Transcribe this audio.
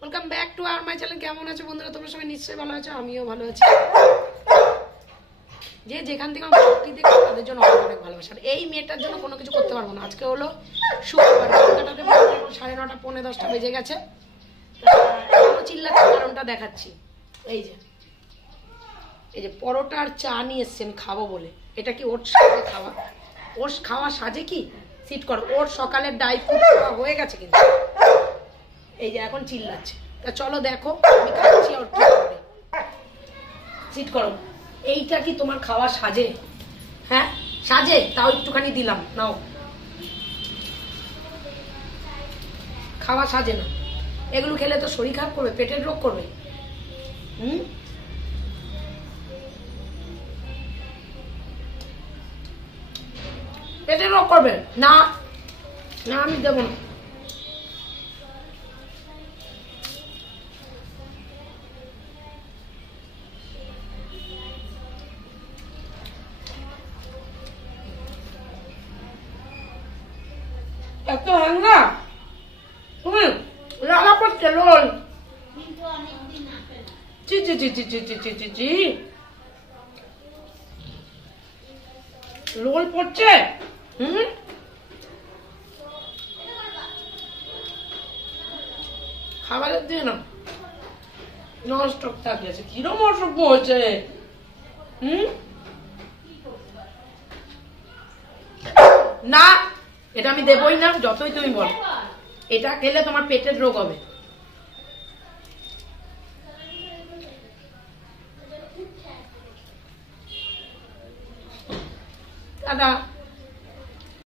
Welcome back to our my channel. কেমন আছো বন্ধুরা? তোমরা সবাই নিশ্চয়ই ভালো আছো, আমিও ভালো আছি। যে যেখান থেকে আমার ভক্তি দেখো তাদের জন্য অনেক অনেক ভালোবাসা। এই মেয়েটার জন্য কোনো কিছু করতে পারবো না। আজকে হলো শুক্রবার, কলকাতাতে 9:30 পৌনে 10টা বেজে গেছে। চিল্লাচ্ছি কারণটা দেখাচ্ছি। এই যে পরোটা আর চা নিয়ে এসছি আমি খাবো বলে। এটা কি ওর সাথে খাওয়া? ওর খাওয়া সাজে কি? সিট করো। ওর সকালের ড্রাই ফ্রুট খাওয়া হয়ে গেছে কিন্তু। এই যে এখন চিল্লাচ্ছে। তা চলো দেখো আমি খাচ্ছি আর কি করে। সিট করো। এইটা কি তোমার খাওয়া সাজে? হ্যাঁ সাজে? তাও একটুখানি দিলাম, নাও। খাওয়া সাজে না। এগুলো খেলে তো শরীর খারাপ করবে, পেটের রোগ করবে। পেটের রোগ করবে না। না আমি দেবো না। এত হ্যাংরা তুমি লালা পড়ছে লোল। চি চি চি চি চি চি চি চি চি রোল পড়ছে। খাবারের দিয়ে না নষ্ট থাকছে। কিরম অসভ্য হয়েছে। না এটা আমি দেবই না, যতই তুমি বলো। এটা খেলে তোমার পেটের রোগ হবে। দাদা